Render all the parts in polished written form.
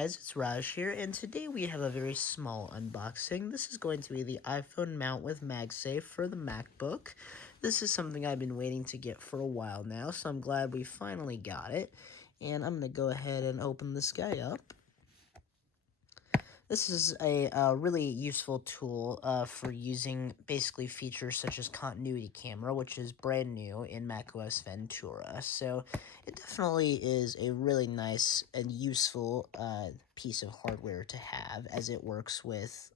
guys, it's Raj here, and today we have a very small unboxing. This is going to be the iPhone mount with MagSafe for the MacBook. This is something I've been waiting to get for a while now, so I'm glad we finally got it. And I'm going to go ahead and open this guy up. This is a really useful tool for using basically features such as continuity camera, which is brand new in macOS Ventura. So it definitely is a really nice and useful piece of hardware to have, as it works with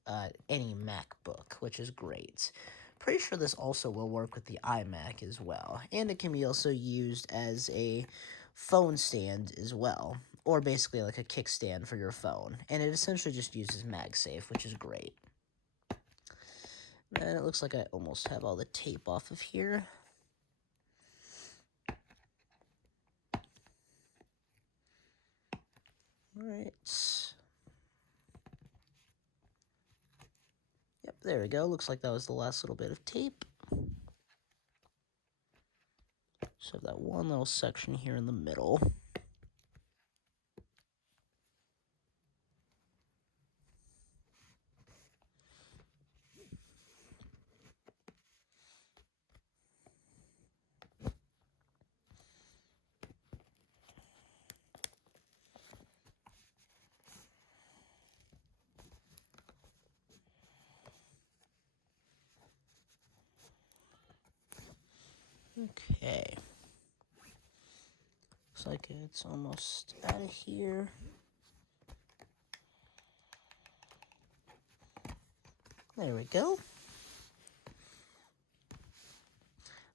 any MacBook, which is great. Pretty sure this also will work with the iMac as well, and it can be also used as a phone stand as well, or basically like a kickstand for your phone, and it essentially just uses MagSafe, which is great. And it looks like I almost have all the tape off of here. Alright. Yep, there we go. Looks like that was the last little bit of tape. So I have that one little section here in the middle. Okay. Looks like it's almost out of here. There we go.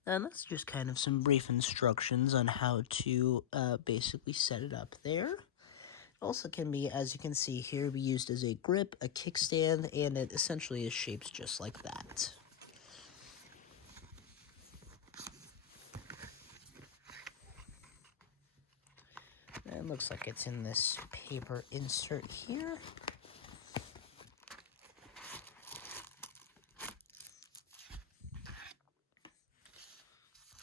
And that's just kind of some brief instructions on how to basically set it up there. It also can be, as you can see here, be used as a grip, a kickstand, and it essentially is shaped just like that. And it looks like it's in this paper insert here.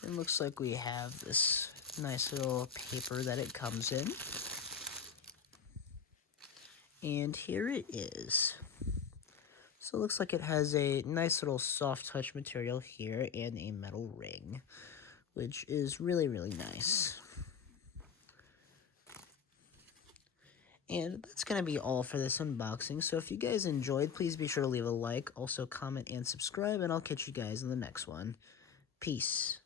It looks like we have this nice little paper that it comes in. And here it is. So it looks like it has a nice little soft touch material here and a metal ring, which is really, really nice. And that's going to be all for this unboxing. So if you guys enjoyed, please be sure to leave a like, also comment and subscribe, and I'll catch you guys in the next one. Peace.